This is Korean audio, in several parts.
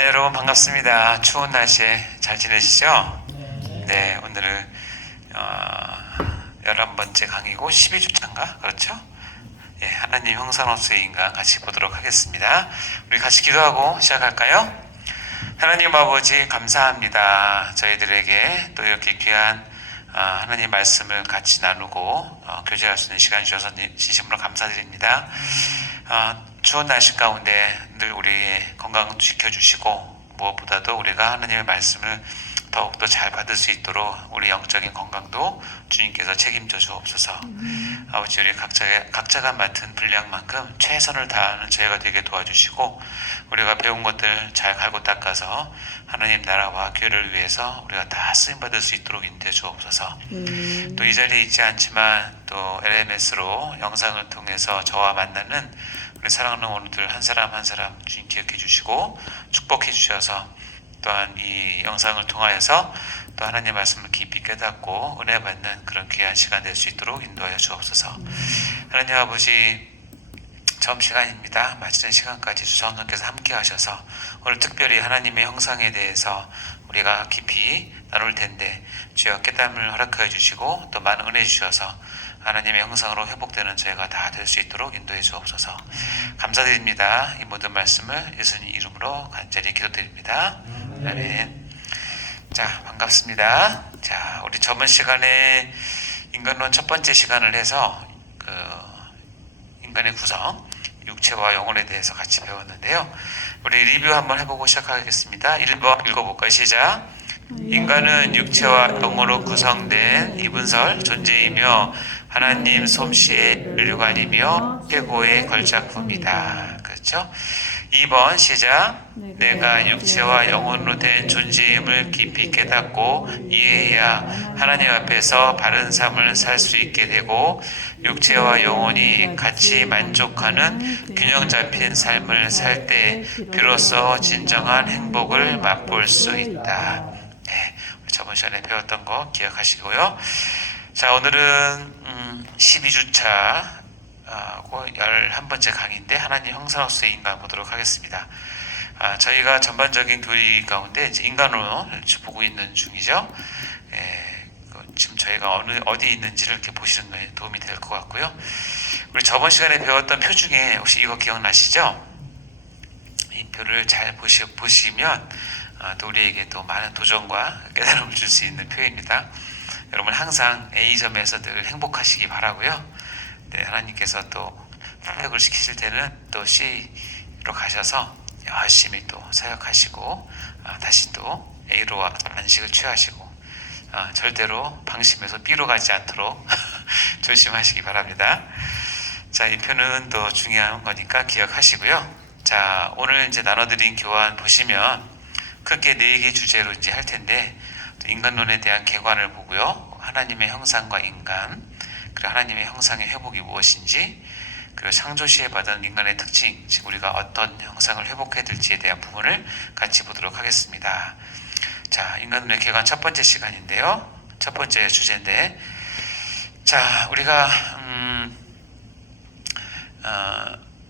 네, 여러분 반갑습니다. 추운 날씨에 잘 지내시죠? 네, 오늘은 11번째 강의고 12주차인가? 그렇죠? 예, 하나님 형상으로서의 인간 같이 보도록 하겠습니다. 우리 같이 기도하고 시작할까요? 하나님 아버지 감사합니다. 저희들에게 또 이렇게 귀한 하나님 말씀을 같이 나누고 교제할 수 있는 시간 주셔서 진심으로 감사드립니다. 추운 날씨 가운데 늘 우리의 건강 지켜주시고 무엇보다도 우리가 하나님의 말씀을 더욱더 잘 받을 수 있도록 우리 영적인 건강도 주님께서 책임져 주옵소서. 아버지, 우리 각자가 맡은 분량만큼 최선을 다하는 저희가 되게 도와주시고 우리가 배운 것들 잘 갈고 닦아서 하나님 나라와 교회를 위해서 우리가 다 쓰임받을 수 있도록 인도해 주옵소서. 또 이 자리에 있지 않지만 또 LMS로 영상을 통해서 저와 만나는 우리 사랑하는 오늘들 한 사람 한 사람 주님 기억해 주시고 축복해 주셔서 또한 이 영상을 통하여서 또 하나님 말씀을 깊이 깨닫고 은혜 받는 그런 귀한 시간 될 수 있도록 인도하여 주옵소서. 하나님 아버지, 점심시간입니다. 마치는 시간까지 주 성령께서 함께 하셔서 오늘 특별히 하나님의 형상에 대해서 우리가 깊이 나눌 텐데 주여 깨달음을 허락하여 주시고 또 많은 은혜 주셔서 하나님의 형상으로 회복되는 저희가 다 될 수 있도록 인도해 주옵소서. 감사드립니다. 이 모든 말씀을 예수님 이름으로 간절히 기도드립니다. 아멘. 자, 반갑습니다. 자, 우리 저번 시간에 인간론 첫 번째 시간을 해서 인간의 구성, 육체와 영혼에 대해서 같이 배웠는데요. 우리 리뷰 한번 해보고 시작하겠습니다. 1번 읽어볼까요? 시작. 인간은 육체와 영혼으로 구성된 이분설 존재이며 하나님 솜씨의 혈육안이며 최고의 걸작품이다. 그렇죠? 2번 시작. 내가 육체와 영혼으로 된 존재임을 깊이 깨닫고 이해해야 하나님 앞에서 바른 삶을 살 수 있게 되고 육체와 영혼이 같이 만족하는 균형 잡힌 삶을 살 때 비로소 진정한 행복을 맛볼 수 있다. 네, 저번 시간에 배웠던 거 기억하시고요. 자, 오늘은 12주차 11번째 강의인데 하나님 형상으로서의 인간 보도록 하겠습니다. 저희가 전반적인 교리 가운데 이제 인간론을 보고 있는 중이죠. 지금 저희가 어디에 있는지를 이렇게 보시는 거에 도움이 될 것 같고요. 우리 저번 시간에 배웠던 표 중에 혹시 이거 기억나시죠? 이 표를 잘 보시면 또 우리에게 또 많은 도전과 깨달음을 줄 수 있는 표입니다. 여러분 항상 A점에서 늘 행복하시기 바라고요. 네, 하나님께서 또 사역을 시키실 때는 또 C로 가셔서 열심히 또 사역하시고 다시 또 A로 안식을 취하시고 절대로 방심해서 B로 가지 않도록 조심하시기 바랍니다. 자, 이 표는 또 중요한 거니까 기억하시고요. 자, 오늘 이제 나눠드린 교환 보시면 크게 4개 주제로 이제 할 텐데 인간론에 대한 개관을 보고요. 하나님의 형상과 인간, 그리고 하나님의 형상의 회복이 무엇인지, 그리고 창조시에 받은 인간의 특징, 즉 우리가 어떤 형상을 회복해야 될지에 대한 부분을 같이 보도록 하겠습니다. 자, 인간론의 개관 첫 번째 시간인데요. 첫 번째 주제인데, 자, 우리가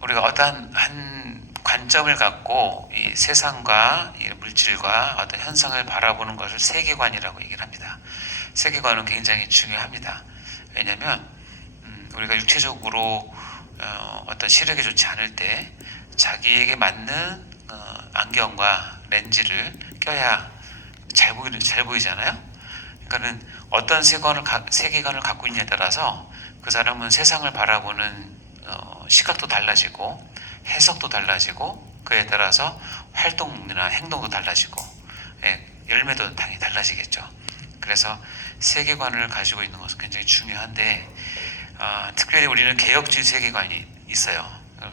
어떠한 한 관점을 갖고 이 세상과 이 물질과 어떤 현상을 바라보는 것을 세계관이라고 얘기를 합니다. 세계관은 굉장히 중요합니다. 왜냐하면 우리가 육체적으로 어떤 시력이 좋지 않을 때 자기에게 맞는 안경과 렌즈를 껴야 잘 보이잖아요. 그러니까는 어떤 세계관을 갖고 있냐에 따라서 그 사람은 세상을 바라보는 시각도 달라지고 해석도 달라지고 그에 따라서 활동이나 행동도 달라지고 열매도 당연히 달라지겠죠. 그래서 세계관을 가지고 있는 것은 굉장히 중요한데 특별히 우리는 개혁주의 세계관이 있어요.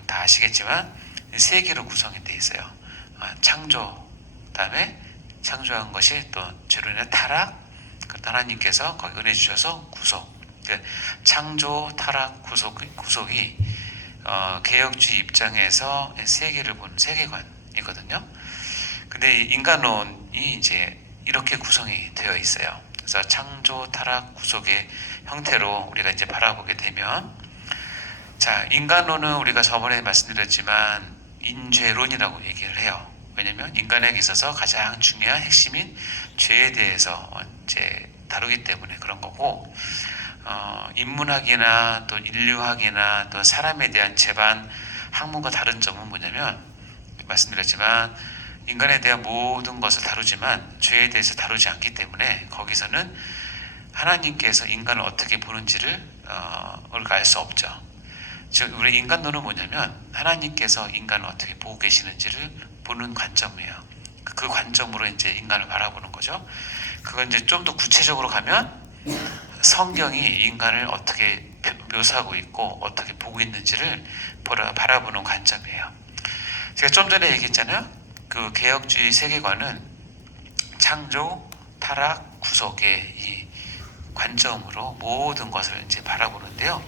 다 아시겠지만 세 개로 구성이 되어 있어요. 창조, 그다음에 창조한 것이 또 죄로 인해 타락, 하나님께서 거기 은혜 주셔서 구속. 창조, 타락, 구속이 개혁주의 입장에서 세계를 보는 세계관이거든요. 근데 인간론이 이제 이렇게 구성이 되어 있어요. 그래서 창조, 타락, 구속의 형태로 우리가 이제 바라보게 되면, 자, 인간론은 우리가 저번에 말씀드렸지만 인죄론이라고 얘기를 해요. 왜냐면 인간에게 있어서 가장 중요한 핵심인 죄에 대해서 이제 다루기 때문에 그런 거고, 인문학이나 또 인류학이나 또 사람에 대한 재반 학문과 다른 점은 뭐냐면, 말씀드렸지만 인간에 대한 모든 것을 다루지만 죄에 대해서 다루지 않기 때문에 거기서는 하나님께서 인간을 어떻게 보는지를 우리가 알 수 없죠. 즉 우리 인간론은 뭐냐면 하나님께서 인간을 어떻게 보고 계시는지를 보는 관점이에요. 그 관점으로 이제 인간을 바라보는 거죠. 그건 이제 좀 더 구체적으로 가면 성경이 인간을 어떻게 묘사하고 있고 어떻게 보고 있는지를 바라보는 관점이에요. 제가 좀 전에 얘기했잖아요. 그 개혁주의 세계관은 창조, 타락, 구속의 이 관점으로 모든 것을 이제 바라보는데요.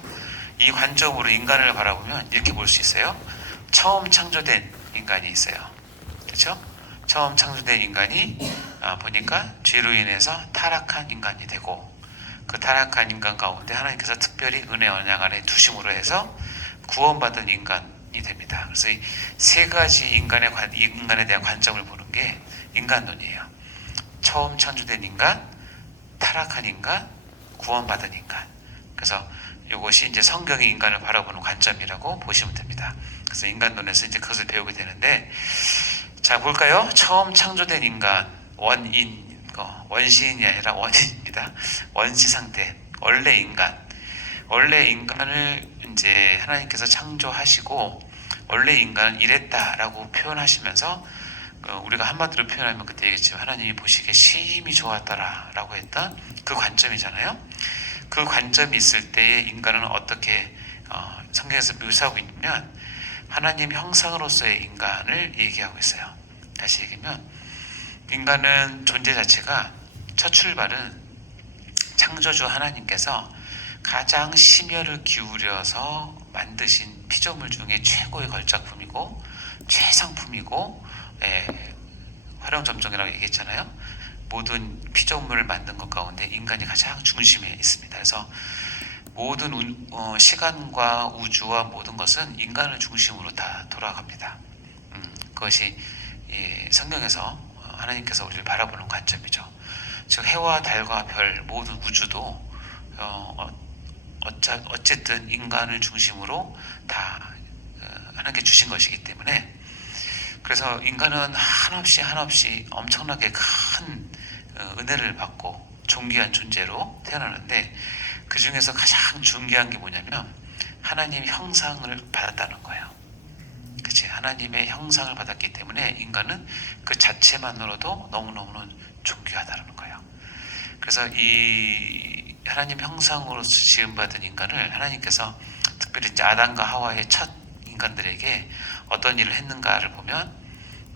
이 관점으로 인간을 바라보면 이렇게 볼 수 있어요. 처음 창조된 인간이 있어요. 그렇죠? 처음 창조된 인간이 보니까 죄로 인해서 타락한 인간이 되고, 그 타락한 인간 가운데 하나님께서 특별히 은혜 언약 안에 두심으로 해서 구원받은 인간이 됩니다. 그래서 이 세 가지 인간에 대한 관점을 보는 게 인간론이에요. 처음 창조된 인간, 타락한 인간, 구원받은 인간. 그래서 이것이 이제 성경이 인간을 바라보는 관점이라고 보시면 됩니다. 그래서 인간론에서 이제 그것을 배우게 되는데, 자 볼까요? 처음 창조된 인간, 원시인이 아니라 원인입니다. 원시 상태, 원래 인간. 원래 인간을 이제 하나님께서 창조하시고 원래 인간을 이랬다라고 표현하시면서 우리가 한마디로 표현하면 그때 얘기했지만 하나님이 보시기에 심히 좋았더라라고 했던 그 관점이잖아요. 그 관점이 있을 때의 인간은 어떻게 성경에서 묘사하고 있냐면 하나님 형상으로서의 인간을 얘기하고 있어요. 다시 얘기하면 인간은 존재 자체가 첫 출발은 창조주 하나님께서 가장 심혈을 기울여서 만드신 피조물 중에 최고의 걸작품이고 최상품이고 활용점정이라고 얘기했잖아요. 모든 피조물을 만든 것 가운데 인간이 가장 중심에 있습니다. 그래서 모든 시간과 우주와 모든 것은 인간을 중심으로 다 돌아갑니다. 그것이 성경에서 하나님께서 우리를 바라보는 관점이죠. 즉 해와 달과 별 모든 우주도 어쨌든 인간을 중심으로 다 하나님께 주신 것이기 때문에, 그래서 인간은 한없이 엄청나게 큰 은혜를 받고 존귀한 존재로 태어나는데, 그 중에서 가장 중요한 게 뭐냐면 하나님 형상을 받았다는 거예요. 그치? 하나님의 형상을 받았기 때문에 인간은 그 자체만으로도 너무너무 존귀하다는 거예요. 그래서 이 하나님 형상으로 지음받은 인간을 하나님께서 특별히 이제 아담과 하와의 첫 인간들에게 어떤 일을 했는가를 보면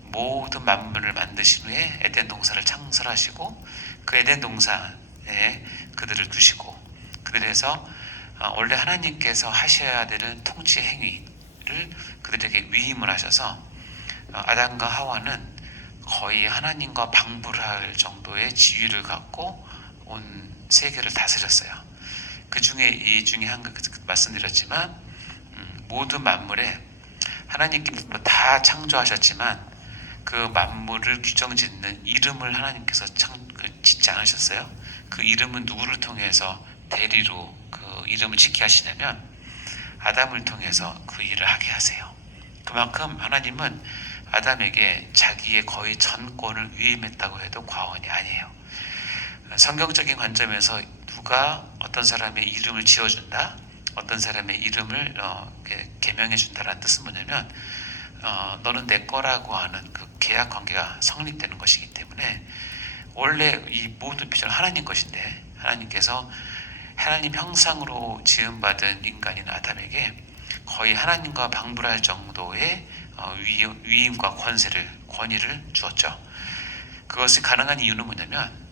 모든 만물을 만드신 후에 에덴 동산을 창설하시고 그 에덴 동산에 그들을 두시고 그들에서 원래 하나님께서 하셔야 되는 통치 행위를 그들에게 위임을 하셔서 아담과 하와는 거의 하나님과 방불할 정도의 지위를 갖고 온 세계를 다스렸어요. 그 중에 이 중에 한 말씀드렸지만 모든 만물에 하나님께서 다 창조하셨지만 그 만물을 규정짓는 이름을 하나님께서 짓지 않으셨어요. 그 이름은 누구를 통해서 대리로 그 이름을 짓게 하시냐면 아담을 통해서 그 일을 하게 하세요. 그만큼 하나님은 아담에게 자기의 거의 전권을 위임했다고 해도 과언이 아니에요. 성경적인 관점에서 누가 어떤 사람의 이름을 지어준다, 어떤 사람의 이름을 개명해준다라는 뜻은 뭐냐면 너는 내 거라고 하는 그 계약 관계가 성립되는 것이기 때문에, 원래 이 모든 피조는 하나님 것인데 하나님께서 하나님 형상으로 지음받은 인간인 아담에게 거의 하나님과 방불할 정도의 위임과 권위를 주었죠. 그것이 가능한 이유는 뭐냐면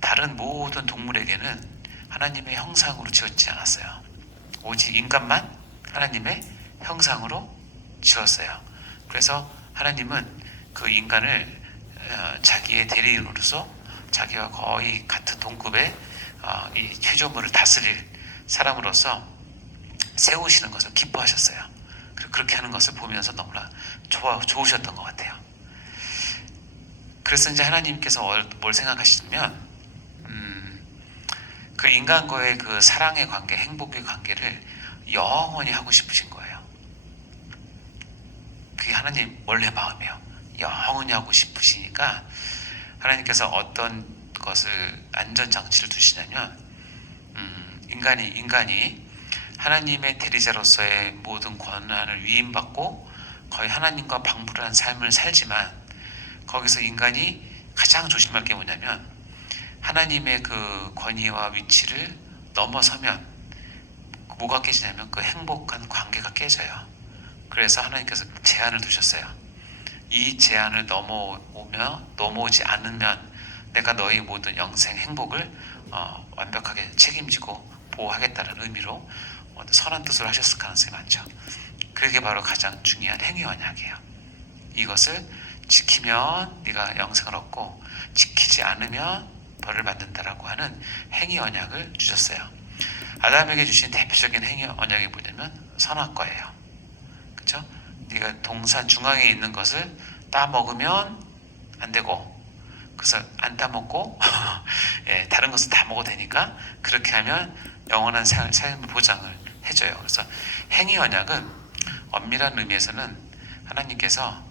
다른 모든 동물에게는 하나님의 형상으로 지었지 않았어요. 오직 인간만 하나님의 형상으로 지었어요. 그래서 하나님은 그 인간을 자기의 대리인으로서 자기와 거의 같은 동급의 이 피조물을 다스릴 사람으로서 세우시는 것을 기뻐하셨어요. 그리고 그렇게 하는 것을 보면서 너무나 좋으셨던 것 같아요. 그래서 이제 하나님께서 뭘 생각하시냐면 그 인간과의 그 사랑의 관계, 행복의 관계를 영원히 하고 싶으신 거예요. 그게 하나님 원래 마음이에요. 영원히 하고 싶으시니까 하나님께서 어떤 것을 안전장치를 두시냐면 인간이 하나님의 대리자로서의 모든 권한을 위임받고 거의 하나님과 방불한 삶을 살지만 거기서 인간이 가장 조심할 게 뭐냐면 하나님의 그 권위와 위치를 넘어서면 뭐가 깨지냐면 그 행복한 관계가 깨져요. 그래서 하나님께서 제한을 두셨어요. 이 제한을 넘어오지 않으면 내가 너희 모든 영생 행복을 완벽하게 책임지고 보호하겠다는 의미로 선한 뜻으로 하셨을 가능성이 많죠. 그게 바로 가장 중요한 행위 언약이에요. 이것을 지키면 네가 영생을 얻고 지키지 않으면 벌을 받는다라고 하는 행위 언약을 주셨어요. 아담에게 주신 대표적인 행위 언약이 뭐냐면 선악과예요. 그렇죠? 네가 동산 중앙에 있는 것을 따 먹으면 안 되고, 그래서 안 따 먹고 예, 다른 것은 다 먹어도 되니까 그렇게 하면 영원한 삶의 보장을 해줘요. 그래서 행위 언약은 엄밀한 의미에서는 하나님께서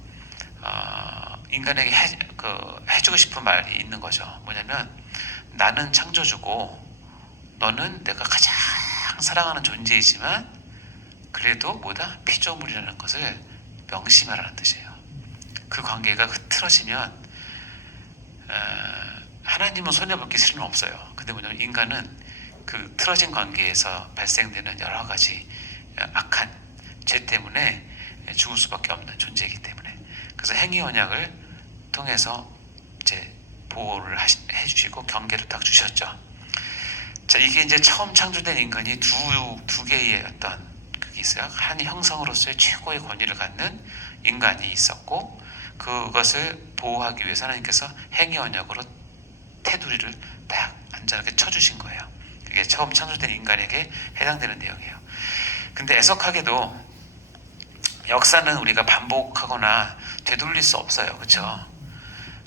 인간에게 해주고 싶은 말이 있는 거죠. 뭐냐면 나는 창조주고 너는 내가 가장 사랑하는 존재이지만 그래도 뭐다? 피조물이라는 것을 명심하라는 뜻이에요. 그 관계가 흐트러지면 하나님은 손해볼 게 실은 없어요. 근데 뭐냐면 인간은 그 틀어진 관계에서 발생되는 여러 가지 악한 죄 때문에 죽을 수밖에 없는 존재이기 때문에, 그래서 행위 언약을 통해서 이제 보호를 해주시고 경계를 딱 주셨죠. 자, 이게 이제 처음 창조된 인간이 두 개의 어떤 그게 있어요. 한 형성으로서의 최고의 권위를 갖는 인간이 있었고, 그것을 보호하기 위해서 하나님께서 행위 언약으로 테두리를 딱 안전하게 쳐주신 거예요. 그게 처음 창조된 인간에게 해당되는 내용이에요. 근데 애석하게도 역사는 우리가 반복하거나 되돌릴 수 없어요. 그렇죠?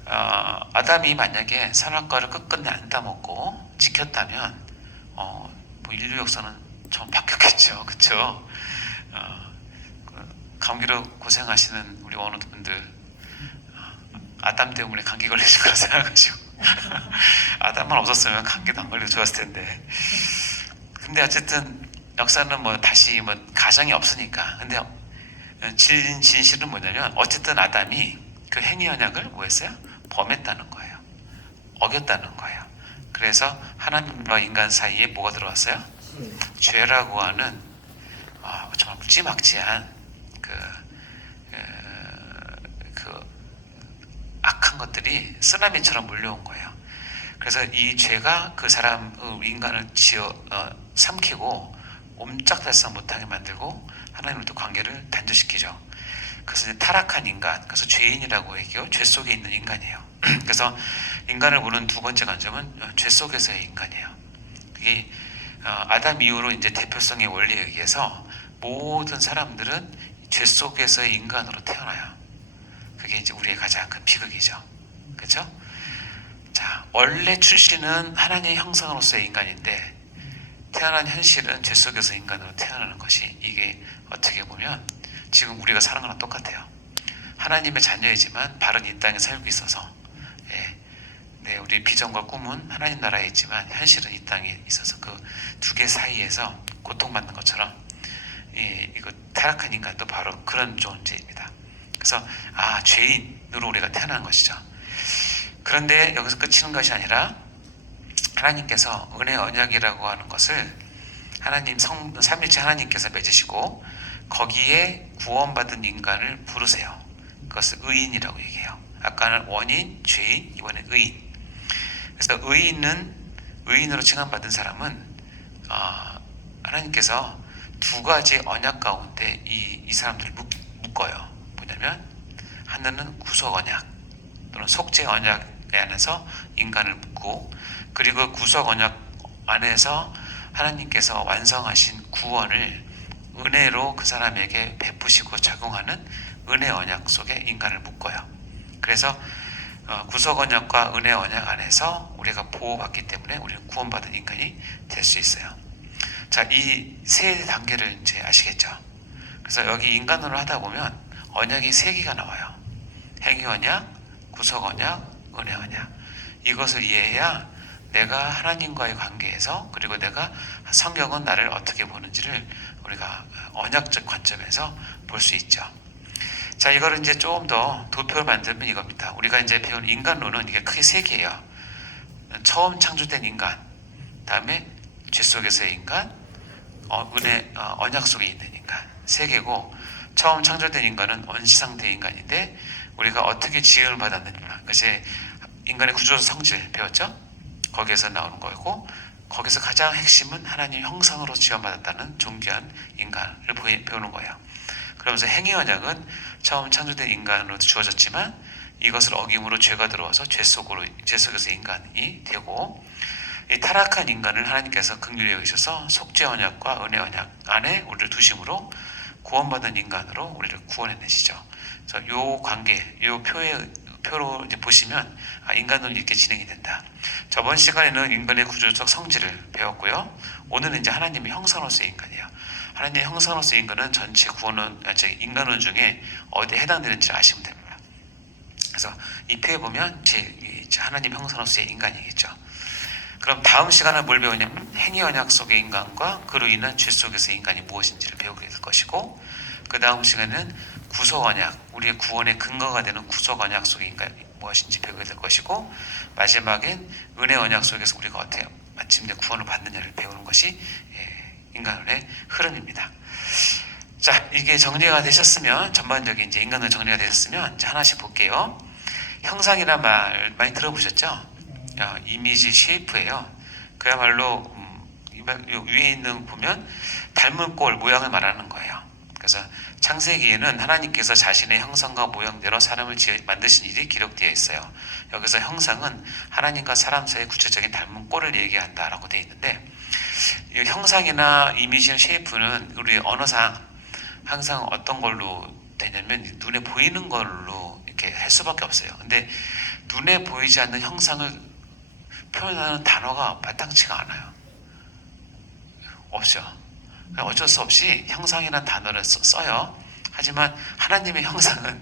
아담이 만약에 선악과를 끝끝내 안 따먹고 지켰다면 뭐 인류 역사는 좀 바뀌었겠죠. 그렇죠? 감기로 고생하시는 우리 원우분들 아담 때문에 감기 걸리신 거라 생각하시고 아담만 없었으면 감기도 안 걸리고 좋았을 텐데, 근데 어쨌든 역사는 뭐 다시 뭐 가정이 없으니까. 근데 진실은 뭐냐면 어쨌든 아담이 그 행위 언약을 뭐 했어요? 범했다는 거예요. 어겼다는 거예요. 그래서 하나님과 인간 사이에 뭐가 들어왔어요? 죄라고 하는 정말 무지막지한 그 악한 것들이 쓰나미처럼 몰려온 거예요. 그래서 이 죄가 그 사람 인간을 삼키고 옴짝달싹 못하게 만들고 하나님으로부터 관계를 단절시키죠. 그래서 이제 타락한 인간, 그래서 죄인이라고 얘기해요. 죄 속에 있는 인간이에요. 그래서 인간을 보는 두 번째 관점은 죄 속에서의 인간이에요. 그게 아담 이후로 이제 대표성의 원리에 의해서 모든 사람들은 죄 속에서의 인간으로 태어나요. 그게 이제 우리의 가장 큰 비극이죠. 그렇죠? 자, 원래 출신은 하나님의 형상으로서의 인간인데 태어난 현실은 죄 속에서 인간으로 태어나는 것이, 이게 어떻게 보면 지금 우리가 사는 거랑 똑같아요. 하나님의 자녀이지만 바른 이 땅에 살고 있어서 우리 비전과 꿈은 하나님 나라에 있지만 현실은 이 땅에 있어서 그 두 개 사이에서 고통받는 것처럼 이거 타락한 인간도 바로 그런 존재입니다. 그래서 죄인으로 우리가 태어난 것이죠. 그런데 여기서 끝이는 것이 아니라 하나님께서 은혜 언약이라고 하는 것을 삼위일체 하나님께서 맺으시고 거기에 구원받은 인간을 부르세요. 그것을 의인이라고 얘기해요. 아까는 원인, 죄인, 이번엔 의인. 그래서 의인으로 칭함받은 사람은 하나님께서 두 가지 언약 가운데 이 사람들을 묶어요. 뭐냐면 하나는 구속 언약 또는 속죄 언약 안에서 인간을 묶고, 그리고 구속 언약 안에서 하나님께서 완성하신 구원을 은혜로 그 사람에게 베푸시고 적용하는 은혜 언약 속에 인간을 묶어요. 그래서 구속 언약과 은혜 언약 안에서 우리가 보호받기 때문에 우리는 구원받은 인간이 될 수 있어요. 자, 이 세 단계를 이제 아시겠죠? 그래서 여기 인간으로 하다 보면 언약이 세 개가 나와요. 행위 언약, 구속 언약, 은혜 언약. 이것을 이해해야 내가 하나님과의 관계에서, 그리고 내가 성경은 나를 어떻게 보는지를 우리가 언약적 관점에서 볼 수 있죠. 자, 이거를 이제 조금 더 도표를 만들면 이겁니다. 우리가 이제 배운 인간론은 이게 크게 세 개예요. 처음 창조된 인간, 다음에 죄 속에서의 인간, 언약 속에 있는 인간. 세 개고, 처음 창조된 인간은 원시상태 인간인데 우리가 어떻게 지음을 받았느냐, 그것이 인간의 구조 성질 배웠죠? 거기에서 나오는 거고, 거기서 가장 핵심은 하나님 형상으로 지음받았다는 존귀한 인간을 배우는 거예요. 그러면서 행위 언약은 처음 창조된 인간으로 주어졌지만 이것을 어김으로 죄가 들어와서 죄 속에서 인간이 되고, 이 타락한 인간을 하나님께서 긍휼히 여기셔서 속죄 언약과 은혜 언약 안에 우리를 두심으로 구원받은 인간으로 우리를 구원해내시죠. 그래서 요 관계, 요 표로 이제 보시면 인간론이 이렇게 진행이 된다. 저번 시간에는 인간의 구조적 성질을 배웠고요. 오늘은 이제 하나님의 형상으로서의 인간이에요. 하나님의 형상으로서의 인간은 전체 인간론 중에 어디에 해당되는지 아시면 됩니다. 그래서 이 표에 보면 하나님 형상으로서의 인간이겠죠. 그럼 다음 시간에 뭘 배우냐면 행위 언약 속의 인간과 그로 인한 죄 속에서의 인간이 무엇인지를 배우게 될 것이고, 그 다음 시간에는 구속 언약, 우리의 구원의 근거가 되는 구속 언약 속의 인간이 무엇인지 배우게 될 것이고, 마지막엔 은혜 언약 속에서 우리가 어떻게 마침내 구원을 받느냐를 배우는 것이 인간론의 흐름입니다. 자, 이게 정리가 되셨으면, 전반적인 이제 인간론 정리가 되셨으면 이제 하나씩 볼게요. 형상이란 말 많이 들어보셨죠? 이미지 쉐이프예요. 그야말로 위에 있는 보면 닮은 꼴 모양을 말하는 거예요. 그래서 창세기에는 하나님께서 자신의 형상과 모양대로 사람을 만드신 일이 기록되어 있어요. 여기서 형상은 하나님과 사람 사이의 구체적인 닮은 꼴을 얘기한다라고 되어 있는데, 이 형상이나 이미지 쉐이프는 우리 언어상 항상 어떤 걸로 되냐면 눈에 보이는 걸로 이렇게 할 수밖에 없어요. 근데 눈에 보이지 않는 형상을 표현하는 단어가 마땅치가 않아요. 없죠. 어쩔 수 없이 형상이라는 단어를 써요. 하지만 하나님의 형상은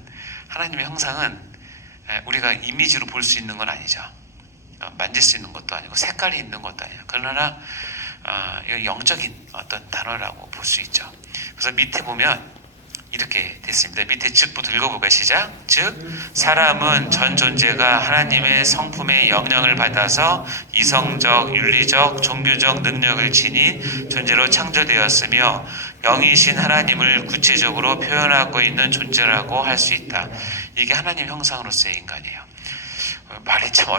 우리가 이미지로 볼 수 있는 건 아니죠. 만질 수 있는 것도 아니고 색깔이 있는 것도 아니에요. 그러나 영적인 어떤 단어라고 볼 수 있죠. 그래서 밑에 보면 이렇게 됐습니다. 밑에 즉부터 읽어볼까요? 시작. 즉 사람은 전 존재가 하나님의 성품의 영향을 받아서 이성적, 윤리적, 종교적 능력을 지닌 존재로 창조되었으며 영이신 하나님을 구체적으로 표현하고 있는 존재라고 할 수 있다. 이게 하나님 형상으로서의 인간이에요. 말이 참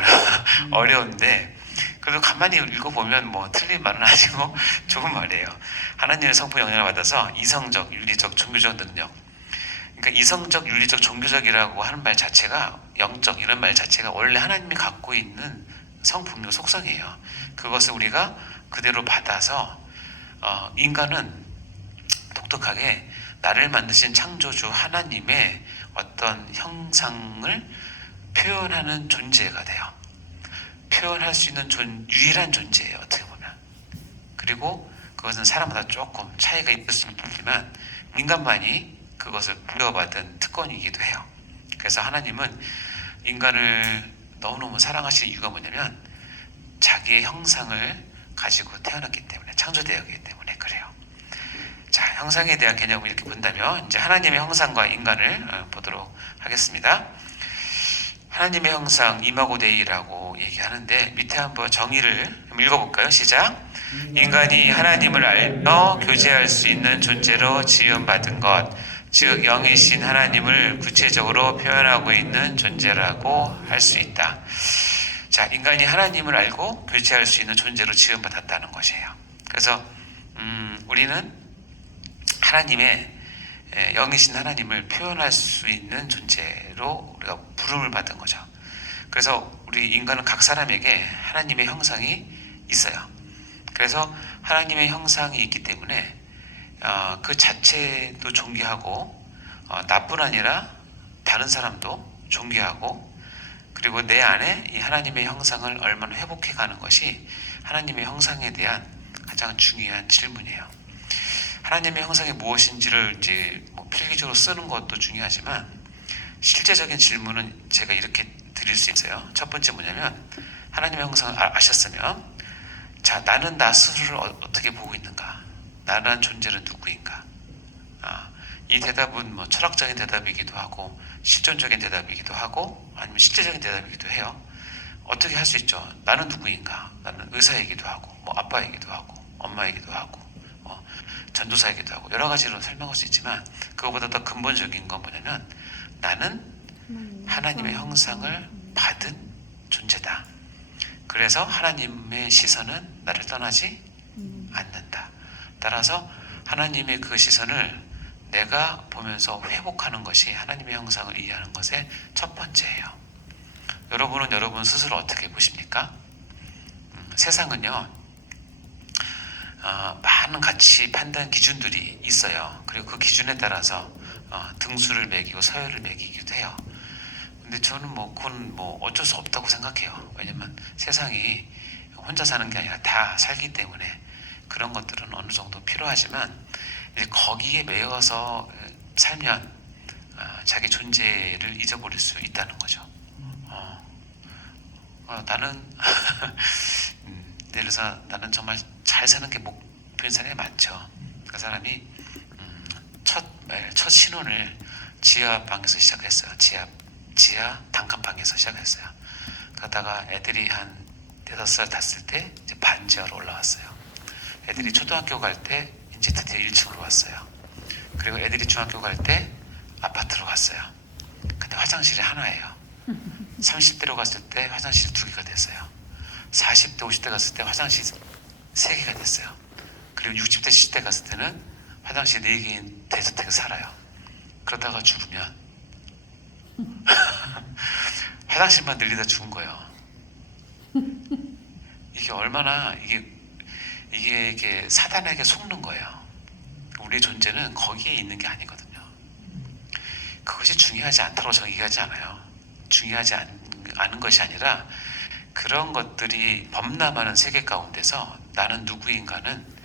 어려운데 그래도 가만히 읽어보면 뭐 틀린 말은 아니고 좋은 말이에요. 하나님의 성품 영향을 받아서 이성적, 윤리적, 종교적 능력. 그러니까 이성적, 윤리적, 종교적이라고 하는 말 자체가, 영적 이런 말 자체가 원래 하나님이 갖고 있는 성품의 속성이에요. 그것을 우리가 그대로 받아서 인간은 독특하게 나를 만드신 창조주 하나님의 어떤 형상을 표현하는 존재가 돼요. 표현할 수 있는 유일한 존재예요, 어떻게 보면. 그리고 그것은 사람마다 조금 차이가 있을 수 있지만 인간만이 그것을 부여받은 특권이기도 해요. 그래서 하나님은 인간을 너무너무 사랑하시는 이유가 뭐냐면 자기의 형상을 가지고 태어났기 때문에, 창조되었기 때문에 그래요. 자, 형상에 대한 개념을 이렇게 본다면 이제 하나님의 형상과 인간을 보도록 하겠습니다. 하나님의 형상 이마고 데이라고 얘기하는데 밑에 한번 정의를 읽어볼까요? 시작. 인간이 하나님을 알며 교제할 수 있는 존재로 지음받은 것, 즉 영이신 하나님을 구체적으로 표현하고 있는 존재라고 할 수 있다. 자, 인간이 하나님을 알고 교제할 수 있는 존재로 지음받았다는 것이에요. 그래서 우리는 하나님의 영이신 하나님을 표현할 수 있는 존재로 우리가 부름을 받은 거죠. 그래서 우리 인간은 각 사람에게 하나님의 형상이 있어요. 그래서 하나님의 형상이 있기 때문에 그 자체도 존귀하고 나뿐 아니라 다른 사람도 존귀하고, 그리고 내 안에 이 하나님의 형상을 얼마나 회복해 가는 것이 하나님의 형상에 대한 가장 중요한 질문이에요. 하나님의 형상이 무엇인지를 이제 뭐 필기적으로 쓰는 것도 중요하지만 실제적인 질문은 제가 이렇게 드릴 수 있어요. 첫 번째 뭐냐면 하나님의 형상을 아셨으면 자, 나는 나 스스로를 어떻게 보고 있는가? 나라는 존재는 누구인가? 이 대답은 뭐 철학적인 대답이기도 하고 실존적인 대답이기도 하고 아니면 실제적인 대답이기도 해요. 어떻게 할 수 있죠? 나는 누구인가? 나는 의사이기도 하고 뭐 아빠이기도 하고 엄마이기도 하고 전도사이기도 하고 여러 가지로 설명할 수 있지만 그거보다 더 근본적인 건 뭐냐면 나는 하나님의 형상을 받은 존재다. 그래서 하나님의 시선은 나를 떠나지 않는다. 따라서 하나님의 그 시선을 내가 보면서 회복하는 것이 하나님의 형상을 이해하는 것의 첫 번째예요. 여러분은 여러분 스스로 어떻게 보십니까? 세상은요, 많은 가치 판단 기준들이 있어요. 그리고 그 기준에 따라서 등수를 매기고 서열을 매기기도 해요. 근데 저는 그건 어쩔 수 없다고 생각해요. 왜냐면 세상이 혼자 사는 게 아니라 다 살기 때문에 그런 것들은 어느 정도 필요하지만 거기에 매여서 살면 자기 존재를 잊어버릴 수 있다는 거죠. 나는 예를 들어서 나는 정말 잘 사는 게 목표인 사람이 많죠. 그 사람이 첫 신혼을 지하 방에서 시작했어요. 지하 단칸방에서 시작했어요. 그러다가 애들이 한 5살 됐을 때 이제 반지하로 올라왔어요. 애들이 초등학교 갈 때 이제 드디어 1층으로 왔어요. 그리고 애들이 중학교 갈 때 아파트로 갔어요. 근데 화장실이 하나예요. 30대로 갔을 때 화장실이 2개가 됐어요. 40대, 50대 갔을 때 화장실 3개가 됐어요. 그리고 60대, 70대 갔을 때는 화장실 4개인 대저택에 살아요. 그러다가 죽으면 화장실만 늘리다 죽은 거예요. 이게 얼마나 이게 사단에게 속는 거예요. 우리의 존재는 거기에 있는 게 아니거든요. 그것이 중요하지 않다고 저는 얘기하지 않아요. 중요하지 않은 것이 아니라 그런 것들이 범람하는 세계 가운데서 나는 누구인가는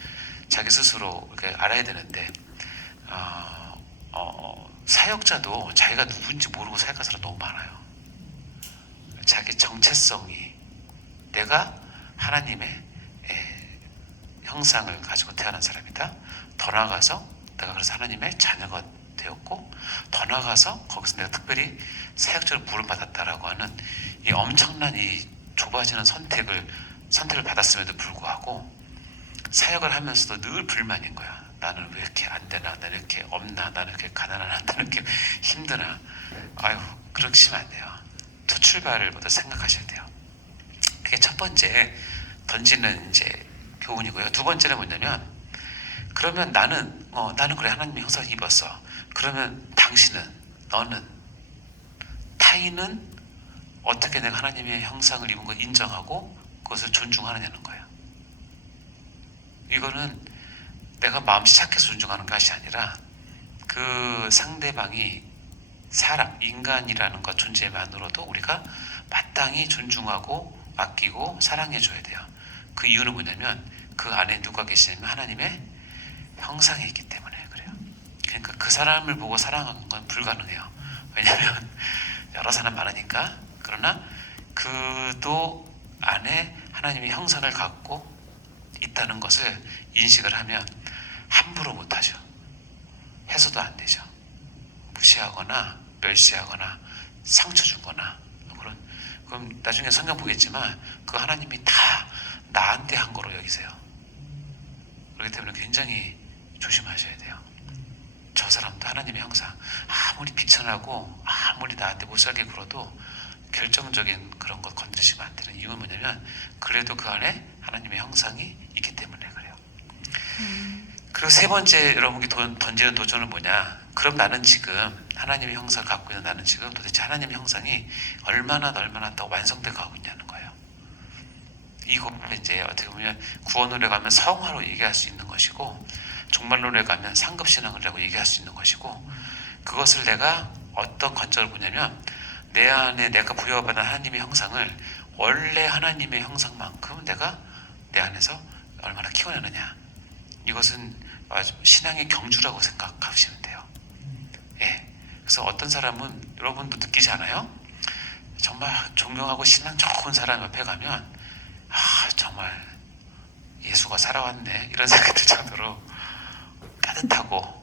자기 스스로 이렇게 알아야 되는데 사역자도 자기가 누군지 모르고 사역하는 사람 너무 많아요. 자기 정체성이 내가 하나님의 형상을 가지고 태어난 사람이다. 더 나아가서 내가 그래서 하나님의 자녀가 되었고 더 나아가서 거기서 내가 특별히 사역자로 부름받았다라고 하는 이 엄청난 이 좁아지는 선택을 받았음에도 불구하고 사역을 하면서도 늘 불만인 거야. 나는 왜 이렇게 안 되나? 나는 왜 이렇게 없나? 나는 왜 이렇게 가난하나? 나는 왜 이렇게 힘드나? 아유, 그러시면 안 돼요. 첫 출발을 먼저 생각하셔야 돼요. 그게 첫 번째 던지는 이제 교훈이고요. 두 번째는 뭐냐면 그러면 나는 그래 하나님의 형상을 입었어. 그러면 당신은 너는 타인은 어떻게 내가 하나님의 형상을 입은 걸 인정하고 그것을 존중하느냐는 거예요. 이거는 내가 마음이 착해서 존중하는 것이 아니라 그 상대방이 사람, 인간이라는 것 존재만으로도 우리가 마땅히 존중하고 아끼고 사랑해줘야 돼요. 그 이유는 뭐냐면 그 안에 누가 계시냐면 하나님의 형상이 있기 때문에 그래요. 그러니까 그 사람을 보고 사랑하는 건 불가능해요. 왜냐하면 여러 사람 많으니까. 그러나 그도 안에 하나님의 형상을 갖고 있다는 것을 인식을 하면 함부로 못하죠. 해서도 안 되죠. 무시하거나 멸시하거나 상처 주거나 그럼 나중에 성경 보겠지만 그 하나님이 다 나한테 한 거로 여기세요. 그렇기 때문에 굉장히 조심하셔야 돼요. 저 사람도 하나님의 형상, 아무리 비천하고 아무리 나한테 못살게 굴어도 결정적인 그런 것 건드리시면 안 되는 이유는 뭐냐면 그래도 그 안에 하나님의 형상이 있기 때문에 그래요. 그리고 세 번째 여러분이 던지는 도전은 뭐냐? 그럼 나는 지금 하나님의 형상을 갖고 있는 나는 지금 도대체 하나님의 형상이 얼마나 더 완성돼 가고 있냐는 거예요. 이것을 이제 어떻게 보면 구원론에 가면 성화로 얘기할 수 있는 것이고 종말론에 가면 상급신앙이라고 얘기할 수 있는 것이고 그것을 내가 어떤 관점을 보냐면 내 안에 내가 부여받은 하나님의 형상을 원래 하나님의 형상만큼 내가 내 안에서 얼마나 키워내느냐. 이것은 아주 신앙의 경주라고 생각하시면 돼요. 예. 그래서 어떤 사람은 여러분도 느끼지 않아요? 정말 존경하고 신앙 좋은 사람 옆에 가면 정말 예수가 살아왔네 이런 생각이 들 정도로 따뜻하고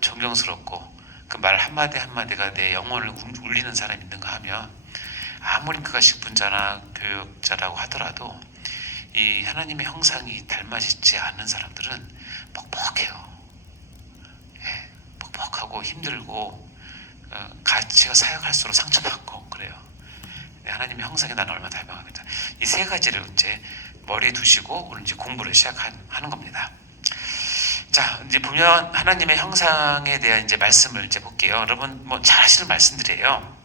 존경스럽고 그 말 한마디 한마디가 내 영혼을 울리는 사람이 있는가 하면 아무리 그가 직분자나 교육자라고 하더라도 이 하나님의 형상이 닮아지지 않는 사람들은 뻑뻑해요. 예, 뻑뻑하고 힘들고 가치가 사역할수록 상처받고 그래요. 하나님의 형상에 나는 얼마나 닮아갑니다. 이 세 가지를 이제 머리에 두시고 오늘 이제 공부를 시작하는 겁니다. 자, 이제 보면 하나님의 형상에 대한 이제 말씀을 이제 볼게요. 여러분 뭐 잘 아시는 말씀들이에요.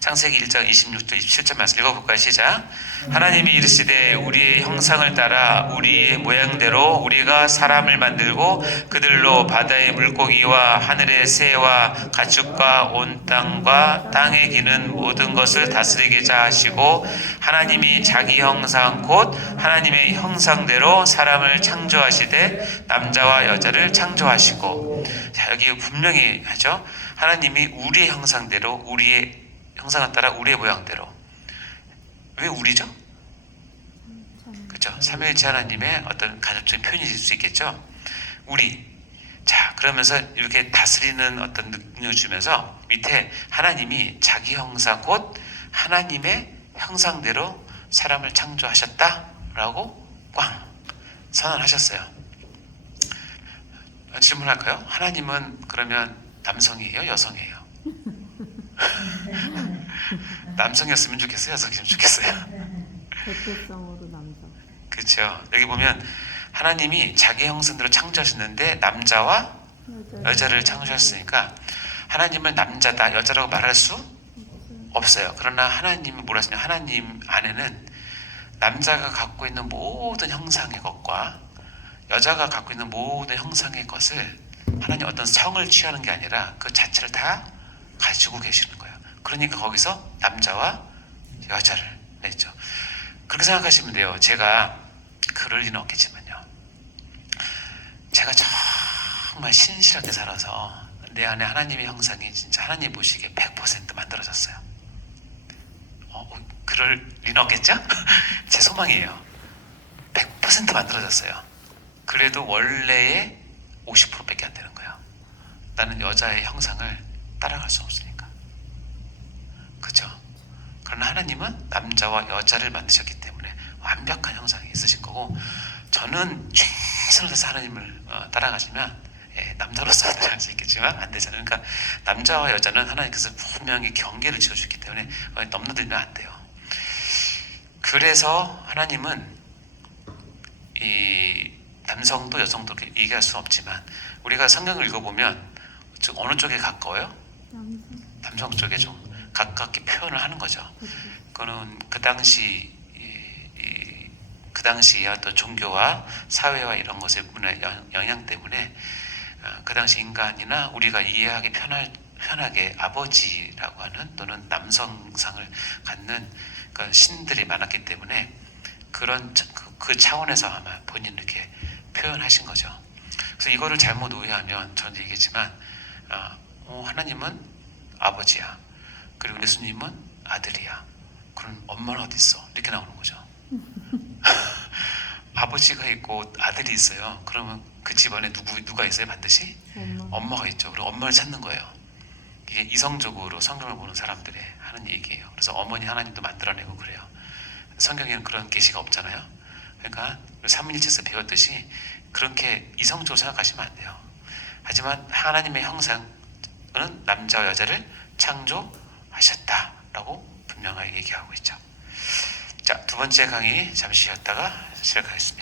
창세기 1장 26절 27절 말씀 읽어볼까요? 시작. 하나님이 이르시되 우리의 형상을 따라 우리의 모양대로 우리가 사람을 만들고 그들로 바다의 물고기와 하늘의 새와 가축과 온 땅과 땅에 기는 모든 것을 다스리게자 하시고 하나님이 자기 형상 곧 하나님의 형상대로 사람을 창조하시되 남자와 여자를 창조하시고. 자, 여기 분명히 하죠. 하나님이 우리의 형상대로 우리의 형상을 따라 우리의 모양대로. 왜 우리죠? 그렇죠. 삼위일체 하나님의 어떤 간접적인 표현일 수 있겠죠. 우리. 자, 그러면서 이렇게 다스리는 어떤 능력을 주면서 밑에 하나님이 자기 형상 곧 하나님의 형상대로 사람을 창조하셨다라고 꽝 선언하셨어요. 질문할까요? 하나님은 그러면 남성이에요? 여성이에요? 남성이었으면 좋겠어요? 여성이었으면 좋겠어요? 대표성으로 남성. 그렇죠. 여기 보면 하나님이 자기 형상대로 창조하셨는데 남자와 여자를 창조하셨으니까 하나님은 남자다 여자라고 말할 수 없어요. 그러나 하나님이 뭐라 하시냐, 하나님 안에는 남자가 갖고 있는 모든 형상의 것과 여자가 갖고 있는 모든 형상의 것을 하나님 어떤 성을 취하는 게 아니라 그 자체를 다 가지고 계시는 거예요. 그러니까 거기서 남자와 여자를 냈죠. 그렇게 생각하시면 돼요. 제가 그럴 리는 없겠지만요. 제가 정말 신실하게 살아서 내 안에 하나님의 형상이 진짜 하나님 보시기에 100% 만들어졌어요. 그럴 리는 없겠죠? 제 소망이에요. 100% 만들어졌어요. 그래도 원래의 50%밖에 안 되는 거예요. 나는 여자의 형상을 따라갈 수 없으니까. 그렇죠? 그러나 하나님은 남자와 여자를 만드셨기 때문에 완벽한 형상이 있으신 거고, 저는 최선을 다해서 하나님을 따라가시면 남자로서 따라갈 수 있겠지만 안 되잖아요. 그러니까 남자와 여자는 하나님께서 분명히 경계를 지어주셨기 때문에 넘나들면 안 돼요. 그래서 하나님은 이 남성도 여성도 얘기할 수는 없지만 우리가 성경을 읽어보면 어느 쪽에 가까워요? 남성 쪽에 좀 가깝게 표현을 하는 거죠. 그거는 그 당시 그 당시의 어떤 종교와 사회와 이런 것의 문화의 영향 때문에 그 당시 인간이나 우리가 이해하기 편하게 아버지라고 하는 또는 남성상을 갖는 그런 신들이 많았기 때문에 그런 그 차원에서 아마 본인 이렇게 표현하신 거죠. 그래서 이거를 잘못 오해하면 저는 얘기했지만 하나님은 아버지야. 그리고 예수님은 아들이야. 그럼 엄마는 어디 있어? 이렇게 나오는 거죠. 아버지가 있고 아들이 있어요. 그러면 그 집안에 누가 있어요? 반드시 엄마가 있죠. 그리고 엄마를 찾는 거예요. 이게 이성적으로 성경을 보는 사람들의 하는 얘기예요. 그래서 어머니 하나님도 만들어내고 그래요. 성경에는 그런 계시가 없잖아요. 그러니까 삼위일체에서 배웠듯이 그렇게 이성적으로 생각하시면 안 돼요. 하지만 하나님의 형상은 남자와 여자를 창조하셨다라고 분명하게 얘기하고 있죠. 자, 두 번째 강의 잠시 쉬었다가 시작하겠습니다.